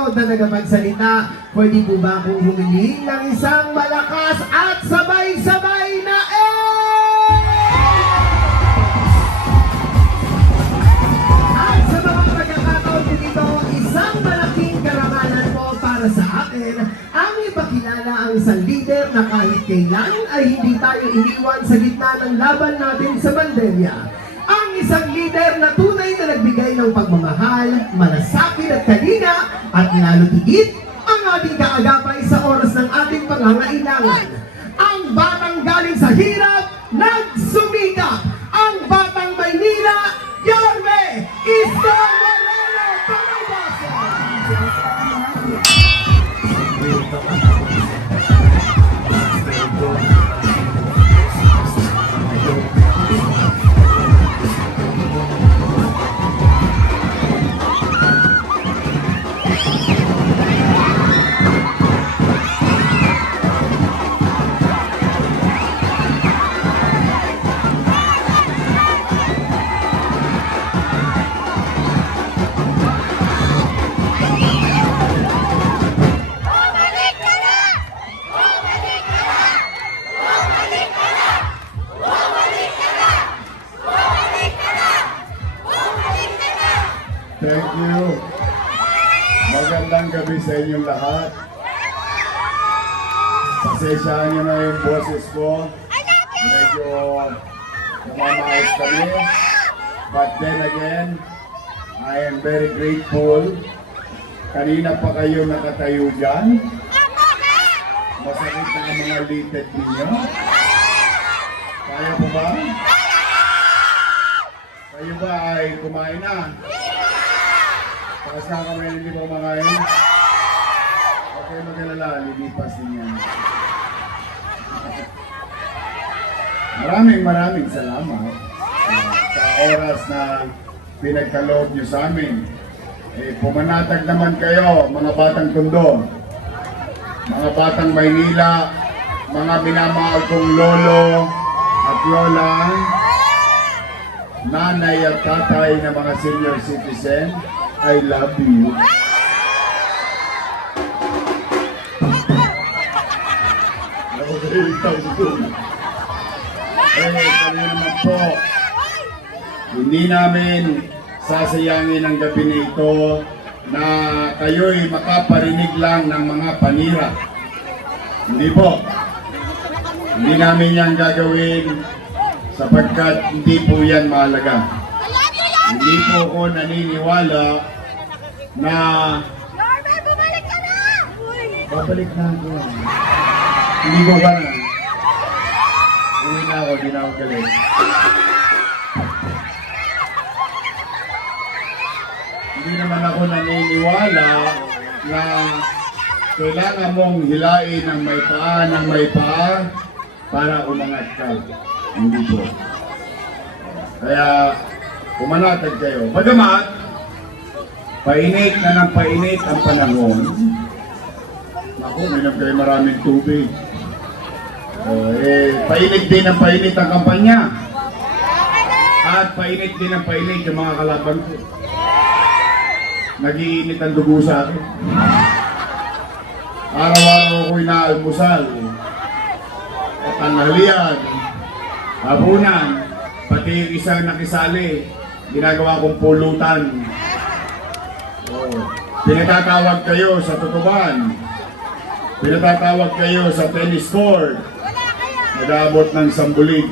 susunod na nagapagsalita, pwede po ba akong humiling ng isang malakas at sabay-sabay na At sa mga pagkakataon din ito, isang malaking karangalan po para sa akin ang ipakilala ang isang leader na kahit kailan ay hindi tayo iniwan sa gitna ng laban natin sa pandemya. Ang isang leader na tunay na nagbigay ng pagmamahal, malasakit at kalinga at lalo tigit ang ating kaagapay sa oras ng ating pangangailangan. Ang batang galing sa hirap, nagsumikap. Ang batang Maynila, Yorme Isko Moreno Pangabasa! Thank you. Magandang gabi sa inyong lahat. Pasensyahan nyo na yung boses ko. Medyo namamaos kami. But then again, I am very grateful. Kanina pa kayo nakatayo dyan. Masakit na ang mga litid ninyo. Kaya po ba? Kayo ba ay kumain na? Takas na kamay, hindi pa kumakain. Okay, mag-alala, lilipas din yan. Maraming salamat sa oras na pinagkaloob nyo sa amin. Pumanatag naman kayo, mga batang Tondo, mga batang Maynila, mga minamahal kong lolo at lola, nanay at tatay na mga senior citizen. I love you. Kami naman po, hindi namin sasayangin ang gabi nito na kayo'y makaparinig lang ng mga panira. Hindi po. Hindi namin yan gagawin sapagkat hindi po yan mahalaga. Hindi po ako naniniwala na bumalik ka na! babalik na ako. Hindi ko ba na? Uwi na ako, di na ako galit. Hindi naman ako naniniwala na kailangan mong hilain ng may paa para umangat ka. Hindi po. Kaya pumanatag kayo. Bagamat, painit na ng painit ang panahon. Ako, minom kayo maraming tubig. Painit din ang painit ang kampanya. At painit din ang painit yung mga kalaban ko. Nag-iinit ang dugo sa akin. Araw-araw ako inaalmusal. At tanghalian, hapunan, pati yung isang nakisali, ginagawa kong pulutan. Pinatatawag kayo sa tutuban. Pinatatawag kayo sa tennis court. Nag-aabot ng 10 bulig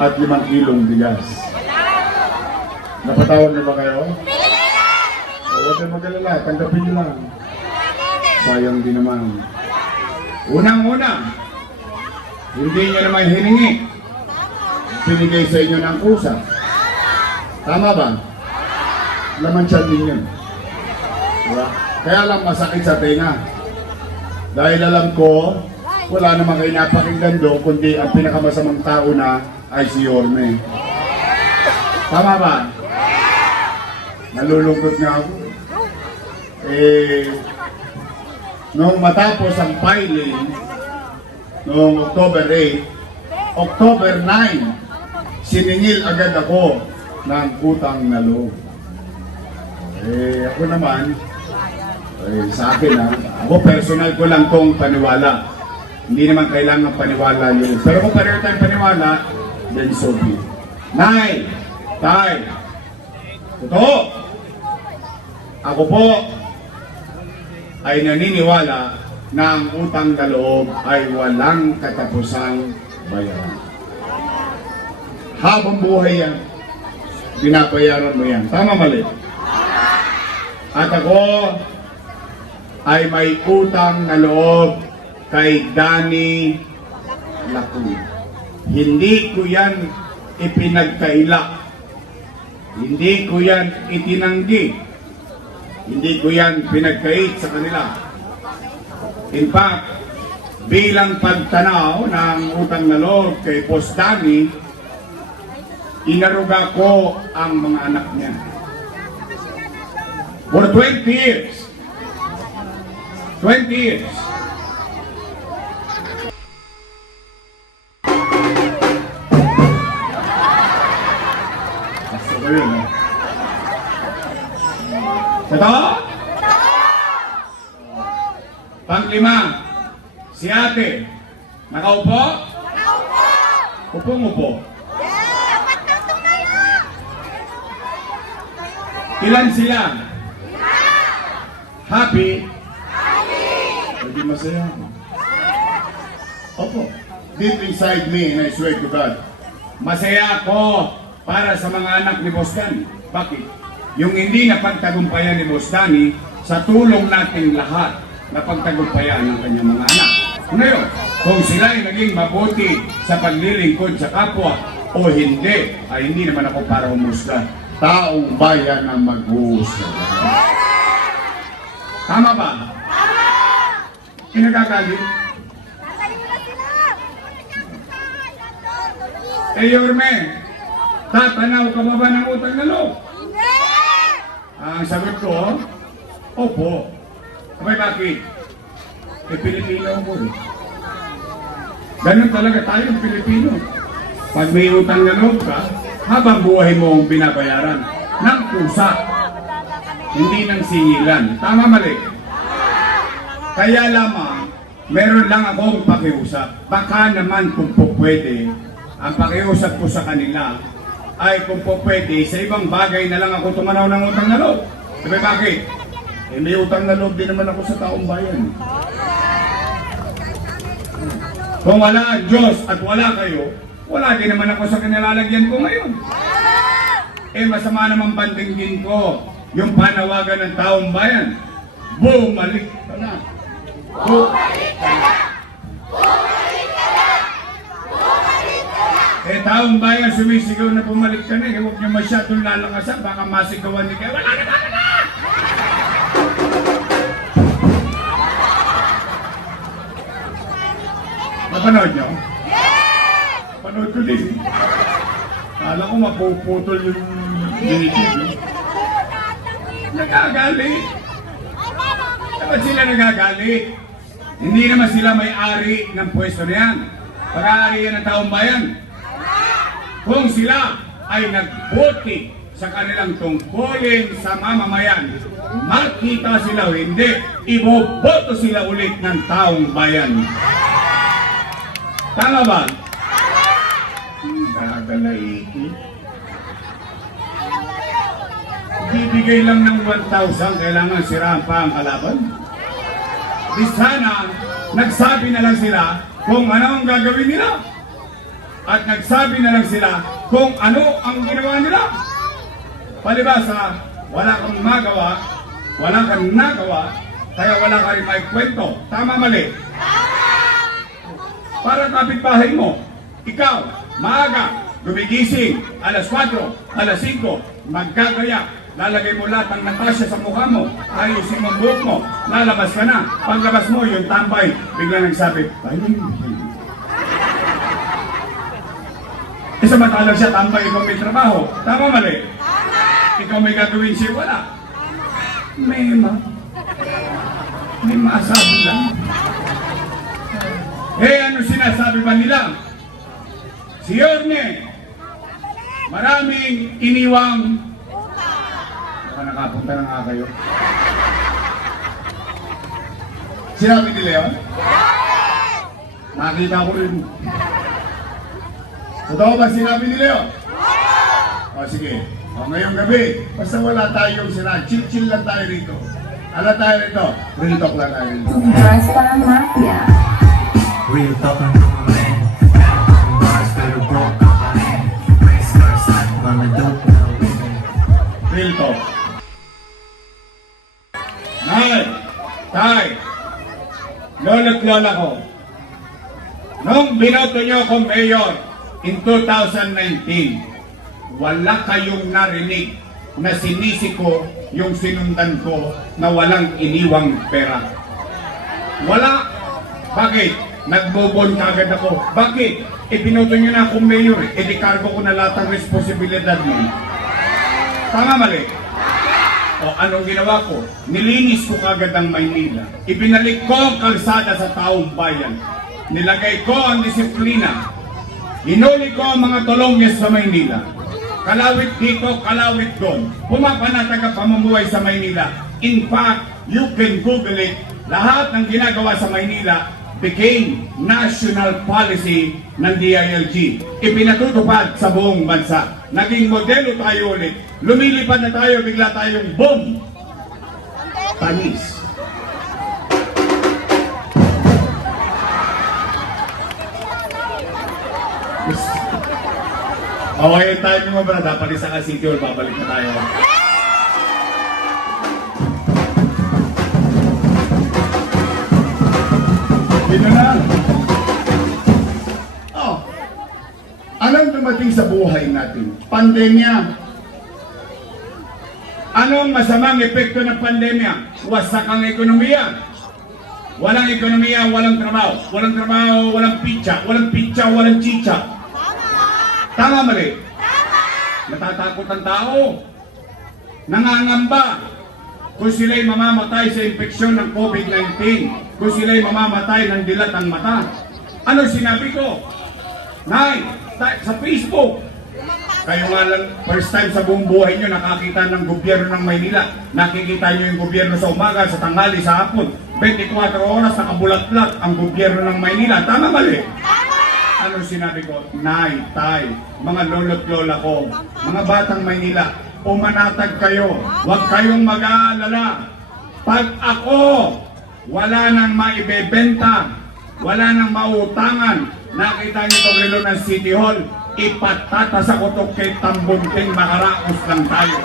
at 5 kilong bigas. Napatawag na ba kayo? Huwag kayo mag-alala, tanggapin nyo lang. Sayang din naman. Unang-una, hindi nyo naman hiningi. Pinigay sa inyo ng kusa. Tama ba? Laman siya din yun. Diba? Kaya lang masakit sa tenga. Dahil alam ko, wala naman kayo napakinggan doon, kundi ang pinakamasamang tao na ay si Yorme. Tama ba? Nalulungkot nga ako. Noong matapos ang filing, noong October 8, October 9, siningil agad ako ng utang na loob. Ako naman, Sa akin ako personal ko lang tong paniwala. Hindi naman kailangan paniwala yun. Pero kung pareho tayong paniwala, then so be it. Nay, tay, totoo. Ako po ay naniniwala na ang utang na loob ay walang katapusang bayaran. Habang buhay yan, binabayaran mo yan. Tama, mali? At ako ay may utang na loob kay Danny Lacuna. Hindi ko yan ipinagkaila. Hindi ko yan itinanggi. Hindi ko yan pinagkait sa kanila. In fact, bilang pagtanaw ng utang na loob kay Boss Danny, inaruga ko ang mga anak niya. For 20 years. 20 years. Gusto ko yun, eh. Totoo? Pang-lima, si ate, nakaupo? Nakaupo! Upong-upo. Dapat kang tumayo! Ilan sila? Happy? Hindi masaya ako. Opo. Deep inside me, and I swear to God, masaya ako para sa mga anak ni Boss Danny. Bakit? Yung hindi napagtagumpayan ni Boss Danny, sa tulong nating lahat, napagtagumpayan ng kanyang mga anak. Ngayon, kung sila ay naging mabuti sa paglilingkod sa kapwa o hindi, ay hindi naman ako para humusga. Taong bayan ang maghuhusga. Tama ba? Pinagagalit? Tatalim mo na sila! Eh, Yorme, tatanaw ka ba ng utang na loob? Hindi! Ang sagot ko, opo. Abay, bakit? Eh, Pilipino ako rin. Ganun talaga tayong Pilipino. Pag may utang na loob ka, habang buhay mo ang binabayaran ng kusa, hindi ng singilan. Tama, mali? Kaya lamang, meron lang akong pakiusap. Baka naman kung po pwede, ang pakiusap ko sa kanila ay kung po pwede, sa ibang bagay na lang ako tumanaw ng utang na loob. Sabi, bakit? Eh, may utang na loob din naman ako sa taong bayan. Kung wala ang Diyos at wala kayo, wala din naman ako sa kinalalagyan ko ngayon. Eh, masama naman bandingin ko yung panawagan ng taong bayan. Bumalik ka na. Bumalik ka na! Bumalik ka na! Bumalik ka na! Eh, taong bayan sumisigaw na bumalik ka na. Eh, huwag niyo masyadong lalangasan. Baka masigawan ni kayo. Wala na, wala na! Napanood niyo? Panood ko din. Kala ko mapuputol yung genitive. Nagagalit. Dapat sila nagagalit. Hindi naman sila may-ari ng pwesto na yan. Pag-aari yan ng taong bayan. Kung sila ay nagbuti sa kanilang tungkulin sa mamamayan, makita sila o hindi, iboboto sila ulit ng taong bayan. Tama ba? Nakakalaiti. Bibigay lang ng 1,000, kailangan siraan pa ang kalaban. Di sana, nagsabi na lang sila kung ano ang gagawin nila. At nagsabi na lang sila kung ano ang ginawa nila. Palibasa, wala kang magawa, wala kang nagawa, kaya wala ka rin may kwento. Tama, mali? Para kapitbahay mo, ikaw, maaga, gumigising, alas 4, alas 5, maggagaya, lalagay mo lahat ng Natasha sa mukha mo, ayusin mo ang buhok mo, lalabas ka na, paglabas mo, yung tambay, bigla nagsabi, ay, eh, samantalang siya, tambay, ikaw may trabaho. Tama, mali? Ikaw may gagawin siya, wala. May maasabi lang. Eh, ano sinasabi ba nila? Si Yorme, maraming iniwang. Baka nakapunta na nga kayo. Sinabi nila yun? Nakita ko rin. Totoo ba sinabi nila yun? O sige. O ngayong gabi, basta wala tayong sira. Chill-chill lang tayo rito. Ala tayo rito. Real talk lang tayo rito. Basta Mafia. Real talk ang kumain. Bars pero broke ang panin. Race cars at mga dope na women. Real talk. Nay, tay, lolo't lola ko. Nung binoto niyo akong mayor in 2019, wala kayong narinig na sinisi ko yung sinundan ko na walang iniwang pera. Wala. Bakit? Nagbobon kagad ako. Bakit? Ibinoto niyo na akong mayor. Idikargo ko na lahat ng responsibilidad mo. Tama mali? O anong ginawa ko? Nilinis ko kagad ang Maynila. Ibinalik ko ang kalsada sa taong bayan. Nilagay ko ang disiplina. Hinuli ko ang mga tulongges sa Maynila. Kalawit dito, kalawit doon. Pumapanatag ang pamumuhay sa Maynila. In fact, you can Google it. Lahat ng ginagawa sa Maynila became national policy ng DILG. Ipinatutupad sa buong bansa. Naging modelo tayo ulit. Lumilipad na tayo, bigla tayong boom! Panis. Okay, yung time mo ba? Dapat isa ka City Hall, babalik na tayo. Yun na. Oh. Anong dumating sa buhay natin? Pandemya. Anong masamang epekto ng pandemya? Wasak ang ekonomiya. Walang ekonomiya, walang trabaho. Walang trabaho, walang pitsa. Walang pitsa, walang chicha. Tama mali? Natatakot ang tao. Nangangamba. Kung sila'y mamamatay sa infeksyon ng COVID-19. Kung sila'y mamamatay ng dilat ang mata. Ano sinabi ko? Nay, sa Facebook. Kayo nga lang, first time sa buong buhay nyo nakakita ng gobyerno ng Maynila. Nakikita nyo yung gobyerno sa umaga, sa tanghali, sa hapon. 24 oras nakabulat-lat ang gobyerno ng Maynila. Tama mali? Ano sinabi ko? Nay, tay, mga lolo't lola ko, mga batang Maynila, umanatag kayo. Huwag kayong mag-aalala. Pag ako, wala nang maibebenta, wala nang mautangan, nakita niyo itong relo ng City Hall, ipatatas ako ito kay Tambunting, makaraos lang tayo.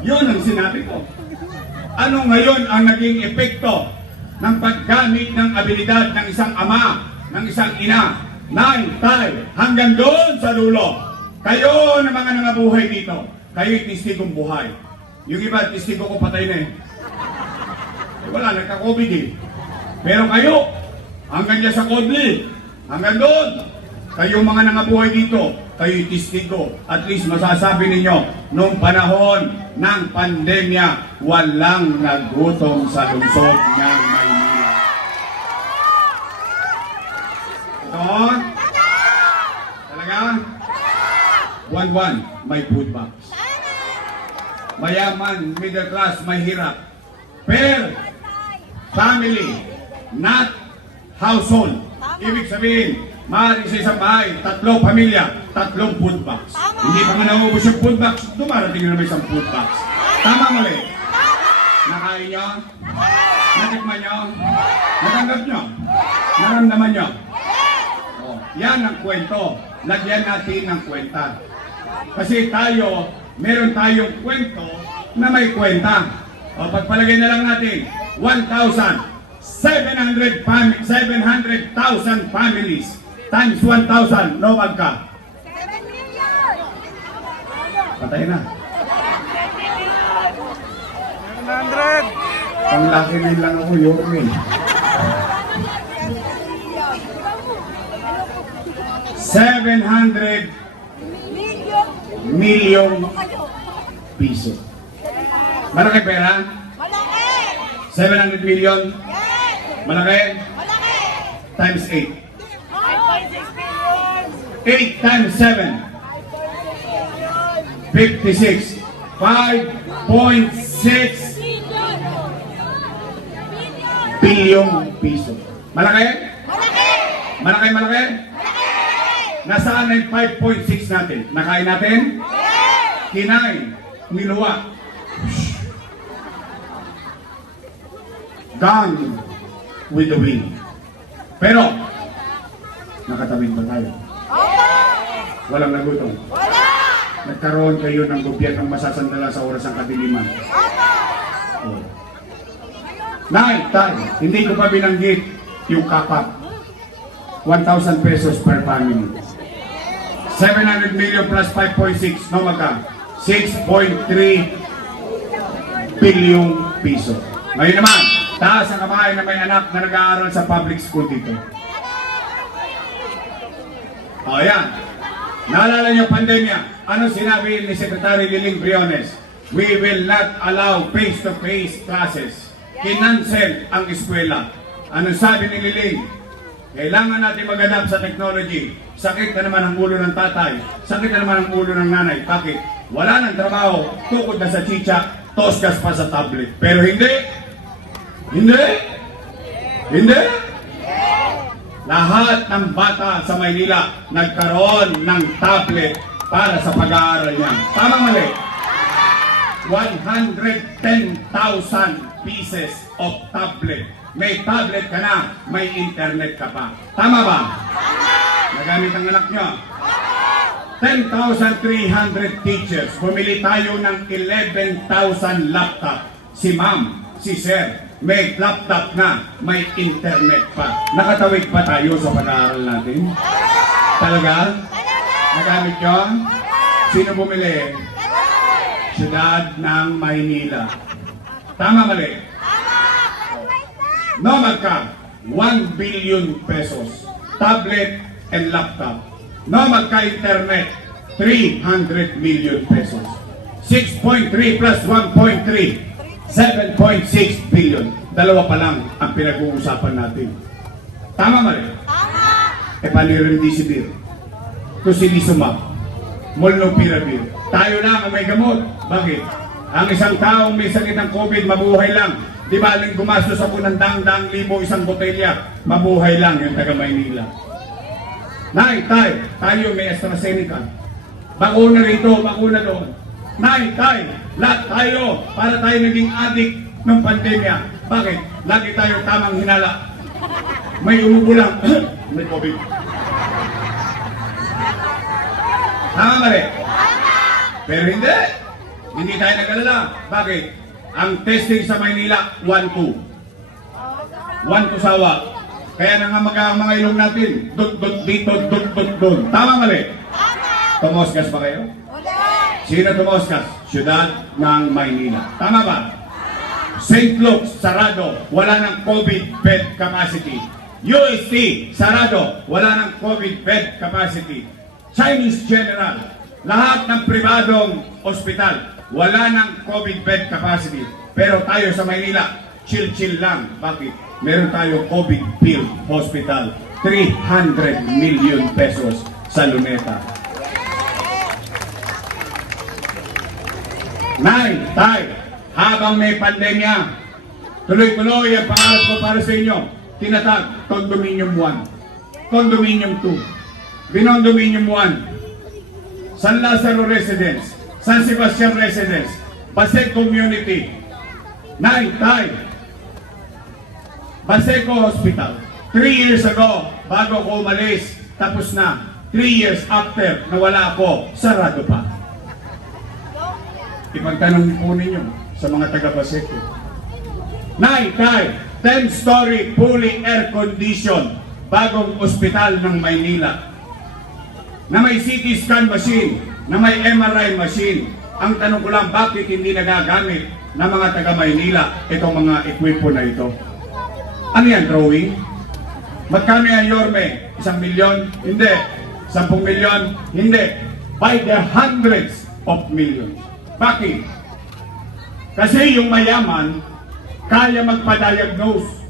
Yun ang sinabi ko. Ano ngayon ang naging epekto ng paggamit ng abilidad ng isang ama, ng isang ina, nay, tay, hanggang doon sa dulo. Kayo na mga nangabuhay dito, kayo'y testigong buhay. Yung iba, testigo ko patay na eh. Wala, nagka-COVID eh. Pero kayo, hanggang dyan sa Kodli, hanggang doon, kayo mga nangabuhay dito, kayo'y testigo. At least masasabi ninyo, noong panahon ng pandemya, walang nagutom sa lungsod ng Maynila. Ito? Talaga? Buwan-buwan, may food box. Mayaman, middle class, may hirap. Per family, not household. Ibig sabihin, maaaring sa isang bahay, 3 pamilya, 3 food box. Hindi pa nga naubos yung food box, dumarating na naman isang food box. Tama mali? Nakain nyo? Natikman nyo? Natanggap nyo? Naramdaman nyo? Oh, yan ang kwento. Lagyan natin ng kwenta. Kasi tayo, meron tayong kwento na may kwenta. O, pagpalagay na lang natin, 1,700,000 families times 1,000, no magka? 7 million! Patay na. 100! Panglaki rin lang ako, Yorme. 700 million piso. Malaki pera? Malaki! 700 million? Yes! Malaki? Malaki! Times 8. 5.6 billion! 8 times 7. 56. 5.6 bilyong piso. Malaki? Malaki? Malaki? Nasaan na yung 5.6 natin? Nakain natin? Kinain. Niluwa. Gone with the wind. Pero, nakatawid ba tayo? Walang nagutom. Nagkaroon kayo ng gobyernong masasandala sa oras ng kadiliman. Oh. Tay, hindi ko pa binanggit yung kapat. 1,000 pesos per family. 700 million plus 5.6, no magka? 6.3 bilyong piso. Ngayon naman, taas ang kamay na may anak na nag-aaral sa public school dito. O yan. Naalala niyo pandemya. Ano sinabi ni Secretary Liling Briones? We will not allow face-to-face classes. Kinansel ang eskwela. Ano sabi ni Liling? Kailangan natin maghanap sa technology. Sakit na naman ang ulo ng tatay. Sakit na naman ang ulo ng nanay. Bakit? Wala ng trabaho. Tukod na sa chicha. Toskas pa sa tablet. Pero hindi. Hindi. Hindi. Lahat ng bata sa Maynila nagkaroon ng tablet para sa pag-aaral niya. Tama mali? 110,000 pieces of tablet. May tablet ka na, may internet ka pa. Tama ba? Nagamit ang anak nyo. 10,300 teachers. Bumili tayo ng 11,000 laptop. Si ma'am, si sir, may laptop na, may internet pa. Nakatawid pa tayo sa pag-aaral natin? Talaga? Nagamit nyo? Sino bumili? Siyudad ng Maynila. Tama mali? No magka 1 billion pesos. Tablet and laptop. No magka internet 300 million pesos. 6.3 plus 1.3 7.6 billion. Dalawa pa lang ang pinag-uusapan natin. Tama mali? Tama! E paano yung remdesivir? Tocilizumab, molnupiravir. Tayo lang ang may gamot. Bakit? Ang isang taong may sakit ng COVID, mabuhay lang. Di ba aling gumastos ako ng daang libo isang botelya, mabuhay lang yung taga Maynila. Nay, tayo may AstraZeneca. Bakuna rito, bakuna doon. Nay, lahat tayo, para tayo naging addict ng pandemya. Bakit? Lagi tayo tamang hinala. May umubo lang, may COVID. Tama ba rin? Pero hindi. Hindi tayo nag-alala. Bakit? Ang testing sa Maynila, 1-2. 1-2 sawa. Kaya na nga mga ilong natin, dot dito, dot doon. Tama mali? Tumoskas ba kayo? Sino tumoskas? Siyudad ng Maynila. Tama ba? St. Luke's, sarado. Wala ng COVID bed capacity. UST, sarado. Wala ng COVID bed capacity. Chinese General, lahat ng pribadong ospital, wala ng COVID bed capacity. Pero tayo sa Maynila, chill lang. Bakit? Meron tayo COVID-filled hospital. 300 million pesos sa Luneta. Nay, habang may pandemya, tuloy-tuloy ang pangarap ko para sa inyo. Tinatag, Condominium 1, Condominium 2, Binondominium 1, San Lazaro Residence, San Sebastian Residence, Pasig Community. Nay, Baseco Hospital. 3 years ago, bago ko umalis, tapos na. 3 years after, nawala ako, sarado pa. Ipagtanong po ninyo sa mga taga-Baseco. Nay, 10-story, fully air-conditioned, bagong ospital ng Maynila. Na may CT scan machine, na may MRI machine. Ang tanong ko lang, bakit hindi nagagamit ng mga taga-Maynila itong mga ekwipo na ito? Ano yan, drawing? Magkano yan, Yorme? 1 milyon? Hindi. 10 milyon? Hindi. By the hundreds of millions. Bakit? Kasi yung mayaman, kaya magpa-diagnose,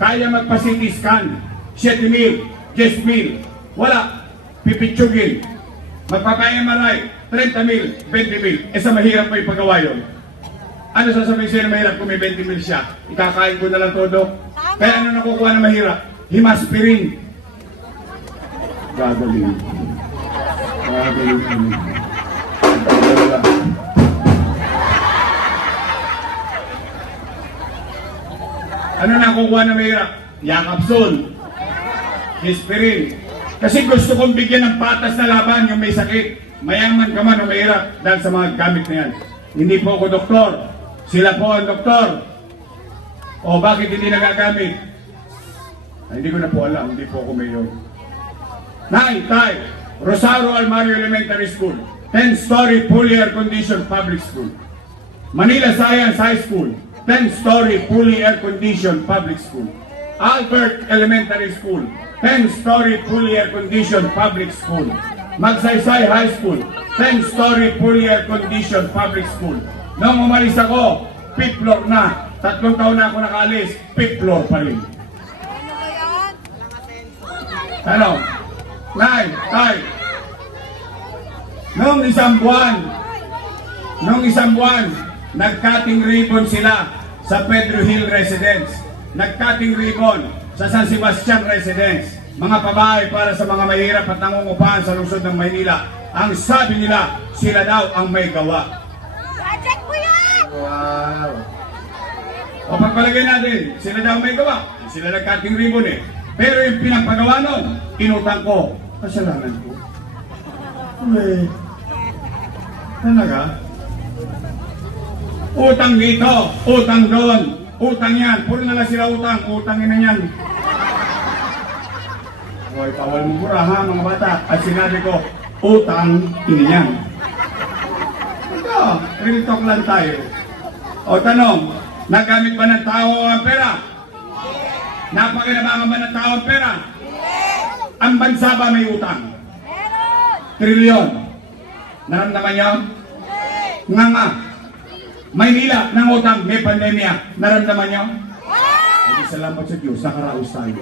kaya magpa-CT scan, 7,000, 10,000, wala, pipitsugin, magpapa-MRI, 30,000, 20,000, sa mahirap pa ipagawa yun. Ano sasabihin sa'yo na mahirap kung may 20 mil siya? Ikakain ko na lang todo. Kaya ano nakukuha na mahirap? Himaspirin. Gagaling. Gagaling. Ano nakukuha na mahirap? Yakapsul. Hispirin. Kasi gusto kong bigyan ng patas na laban yung may sakit. Mayaman ka man o mahirap dahil sa mga gamit na yan. Hindi po ako doktor. Sila po ang doktor. O bakit hindi nagagamit? Ay, hindi ko na po alam. Hindi po ako mayor. Nay, tay, Rosario Almario Elementary School. 10-story fully air-conditioned public school. Manila Science High School. 10-story fully air-conditioned public school. Albert Elementary School. 10-story fully air-conditioned public school. Magsaysay High School. 10-story fully air-conditioned public school. Nung umalis ako, 5th floor na. 3 taon na ako nakaalis, 5th floor pa rin. Ano? Nay, tay. Nung isang buwan, nag-cutting ribbon sila sa Pedro Hill Residence. Nag-cutting ribbon sa San Sebastian Residence. Mga babae para sa mga mahirap at nangungupahan sa lungsod ng Maynila. Ang sabi nila, sila daw ang may gawa. Project ko yan! Wow! O pagpalagay natin, sila daw may gawa. Sila nag-cutting ribbon eh. Pero yung pinagpagawa nun, inutang ko. Kasalanan ko. Uy. Talaga? Utang dito, utang doon, utang yan. Puro na lang sila utang, utangin na yan. Hoy, tawal mo pura ha mga bata. At sinabi ko, utang ini yan. Ito, real talk lang tayo. O tanong, nagamit ba ng tao ang pera? Napakinabangan ba ng tao ang pera? Ang bansa ba may utang? Trilyon. Naramdaman niyo? Nga. Maynila ng utang, may pandemya. Naramdaman niyo? Salamat sa Diyos, nakaraos tayo.